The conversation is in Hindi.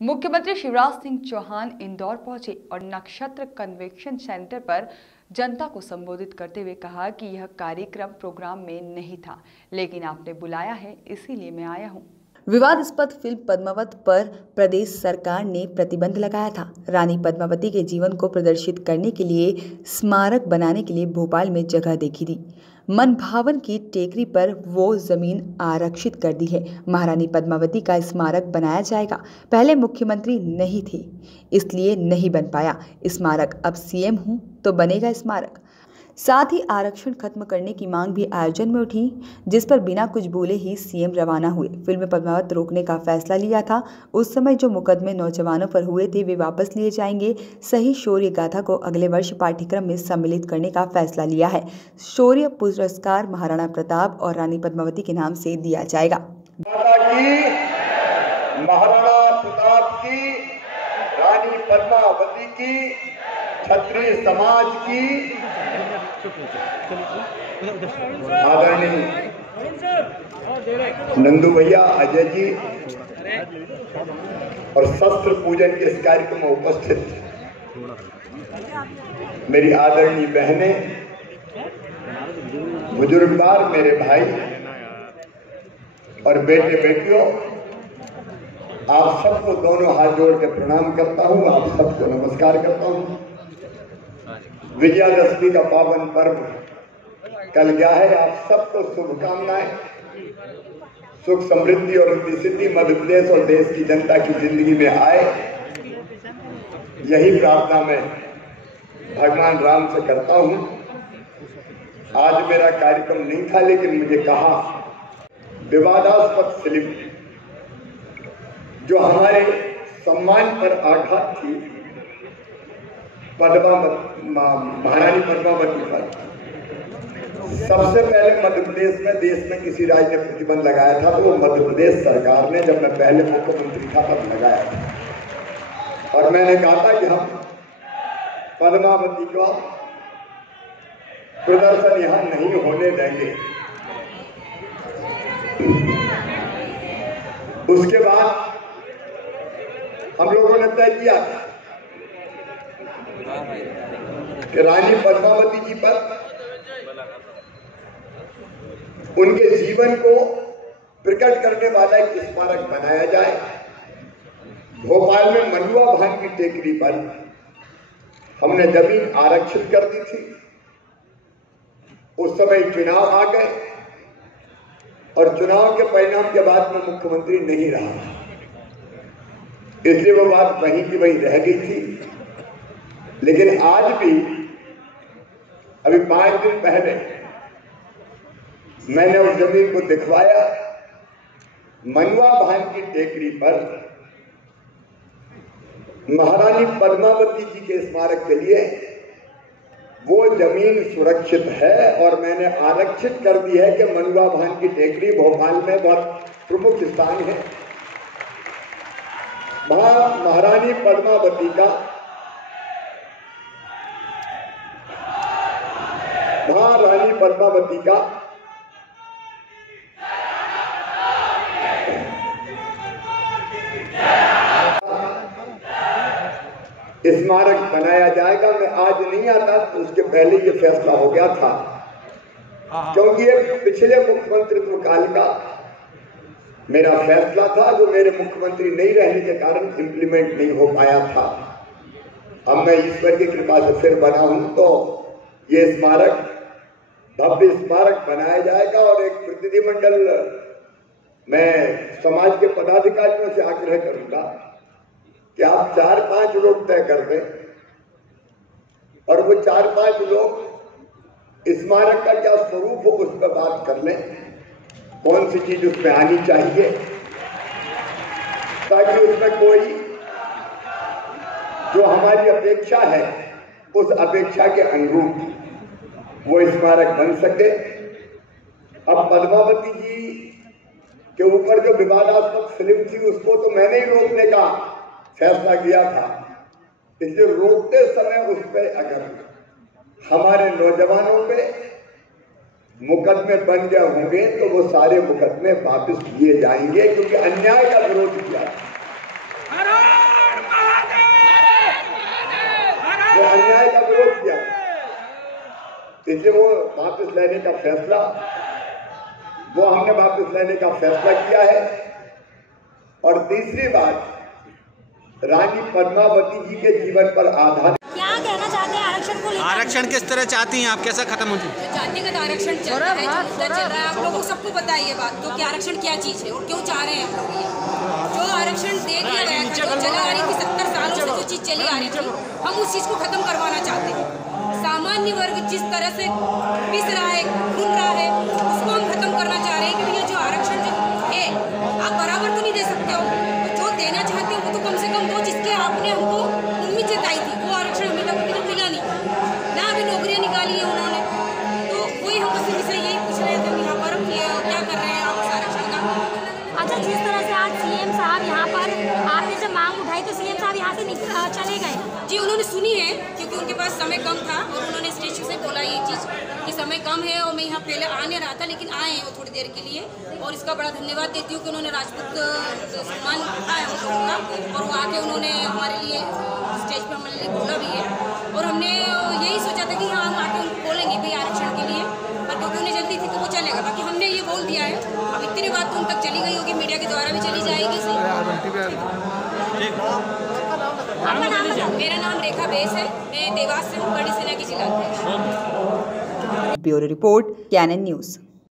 मुख्यमंत्री शिवराज सिंह चौहान इंदौर पहुंचे और नक्षत्र कन्वेंशन सेंटर पर जनता को संबोधित करते हुए कहा कि यह कार्यक्रम प्रोग्राम में नहीं था, लेकिन आपने बुलाया है, इसीलिए मैं आया हूं। विवादास्पद फिल्म पद्मावत पर प्रदेश सरकार ने प्रतिबंध लगाया था। रानी पद्मावती के जीवन को प्रदर्शित करने के लिए स्मारक बनाने के लिए भोपाल में जगह देखी थी। मन भावन की टेकरी पर वो जमीन आरक्षित कर दी है। महारानी पद्मावती का स्मारक बनाया जाएगा। पहले मुख्यमंत्री नहीं थे, इसलिए नहीं बन पाया स्मारक। अब सीएम हूं तो बनेगा स्मारक। साथ ही आरक्षण खत्म करने की मांग भी आयोजन में उठी, जिस पर बिना कुछ बोले ही सीएम रवाना हुए। फिल्म पद्मावत रोकने का फैसला लिया था। उस समय जो मुकदमे नौजवानों पर हुए थे वे वापस लिए जाएंगे। सही शौर्य गाथा को अगले वर्ष पाठ्यक्रम में सम्मिलित करने का फैसला लिया है। शौर्य पुरस्कार महाराणा प्रताप और रानी पद्मावती के नाम से दिया जाएगा। महाराणा प्रताप की, रानी पद्मावती की, क्षत्रिय समाज की, आदरणीय नंदू भैया, अजय जी और शस्त्र पूजन के इस कार्यक्रम में उपस्थित मेरी आदरणीय बहनें, बुजुर्गवार मेरे भाई और बेटे बेटियों, आप सबको दोनों हाथ जोड़ के प्रणाम करता हूं। आप सबको नमस्कार करता हूं। विजयादशमी का पावन पर्व कल गया है। आप सबको शुभकामनाएं, सुख समृद्धि और सिद्धि मध्य प्रदेश और देश की जनता की जिंदगी में आए, यही प्रार्थना मैं भगवान राम से करता हूं। आज मेरा कार्यक्रम नहीं था, लेकिन मुझे कहा विवादास्पद फिल्म जो हमारे सम्मान पर आघात थी, महारानी पद्मावती पर सबसे पहले मध्य प्रदेश में, देश में किसी राज्य ने प्रतिबंध लगाया था तो वो मध्य प्रदेश सरकार ने, जब मैं पहले मुख्यमंत्री था तब लगाया था। और मैंने कहा था कि हम पद्मावती का प्रदर्शन यहां नहीं होने देंगे। उसके बाद हम लोगों ने तय किया था कि रानी पद्मावती जी पर उनके जीवन को प्रकट करने वाला एक स्मारक बनाया जाए। भोपाल में मनुआ भान की टेकरी पर हमने जमीन आरक्षित कर दी थी। उस समय चुनाव आ गए और चुनाव के परिणाम के बाद में मुख्यमंत्री नहीं रहा, इसलिए वो बात वहीं की वहीं रह गई थी। लेकिन आज भी, अभी 5 दिन पहले मैंने उस जमीन को दिखवाया। मनुआ भान की टेकरी पर महारानी पद्मावती जी के स्मारक के लिए वो जमीन सुरक्षित है और मैंने आरक्षित कर दी है कि मनुआ भान की टेकरी भोपाल में बहुत प्रमुख स्थान है। वहां महारानी पद्मावती का, महारानी पद्मावती का स्मारक बनाया जाएगा। मैं आज नहीं आता तो उसके पहले ये फैसला हो गया था, क्योंकि ये पिछले मुख्यमंत्रित्व काल का मेरा फैसला था, जो मेरे मुख्यमंत्री नहीं रहने के कारण इंप्लीमेंट नहीं हो पाया था। अब मैं ईश्वर की कृपा से फिर बना हूं तो ये स्मारक, भव्य स्मारक बनाया जाएगा। और एक प्रतिनिधिमंडल, मैं समाज के पदाधिकारियों से आग्रह करूंगा कि आप 4-5 लोग तय कर दें और वो 4-5 लोग स्मारक का क्या स्वरूप हो उस पर बात कर लें, कौन सी चीज उसमें आनी चाहिए, ताकि उसमें कोई जो हमारी अपेक्षा है उस अपेक्षा के अनुरूप वो स्मारक बन सके। अब पद्मावती जी के ऊपर जो विवादास्पद फिल्म थी उसको तो मैंने ही रोकने का फैसला किया था, इसलिए रोकते समय उस पर अगर हमारे नौजवानों पे मुकदमे बन गए होंगे तो वो सारे मुकदमे वापस लिए जाएंगे, क्योंकि अन्याय का विरोध किया। इसलिए वो वापस लेने का फैसला, वो हमने वापस लेने का फैसला किया है। और तीसरी बात, रानी पद्मावती जी के जीवन पर आधारित। क्या कहना चाहते हैं आरक्षण को लेकर? आरक्षण किस तरह चाहती हैं आप, कैसा खत्म हो जाए? जातिगत आरक्षण चल रहा है, जो मुद्दा चल रहा है, आप लोगों को सबको पता है ये बात, तो कि आरक्षण क्या चीज है और क्यों चाह रहे हैं हम लोग ये। जो आरक्षण दे दिया गया था, जो चला आ रही थी 70 सालों से, जो चीज चली आ रही थी, हम उस चीज को खत्म करवाना चाहते हैं। सामान्य वर्ग जिस तरह से पिस रहा है, घूम रहा है, उसको हम खत्म करना चाह रहे हैं कि भैया जो आरक्षण जो है, आप बराबर तो नहीं दे सकते हो, तो जो देना चाहते हो वो तो कम से कम दो, जिसके आपने हमको उम्मीद जताई थी। वो आरक्षण हमें तक मिला नहीं ना, अभी नौकरियां निकाली है उन्होंने, तो वही हम किसी से यही पूछ रहे थे यहाँ पर कि क्या कर रहे हैं आप उस आरक्षण का। अच्छा, जिस तरह से आज सीएम साहब यहाँ पर आपने जब मांग उठाई तो सीएम साहब यहाँ से चले गए। जी, उन्होंने सुनी है क्योंकि उनके पास समय कम था और उन्होंने स्टेशन से बोला ये चीज़ कि समय कम है और मैं यहाँ पहले आ नहीं रहा था, लेकिन आए हैं वो थोड़ी देर के लिए, और इसका बड़ा धन्यवाद देती हूँ कि उन्होंने राजपूत सम्मान रखा है हम लोगों का, और वो आके उन्होंने हमारे लिए स्टेज पर हमारे लिए बोला भी है। और हमने यही सोचा था कि हाँ, हम आके उनको बोलेंगे भाई आरक्षण के लिए, पर क्योंकि उन्हें जल्दी थी तो वो चलेगा। बाकी हमने ये बोल दिया है, अब इतनी बात तो उन तक चली गई होगी, मीडिया के द्वारा भी चली जाएगी। मेरा नाम रेखा बेस है, मैं देवास से हूँ, करणी सेना की जिला। Bureau report, Canon news.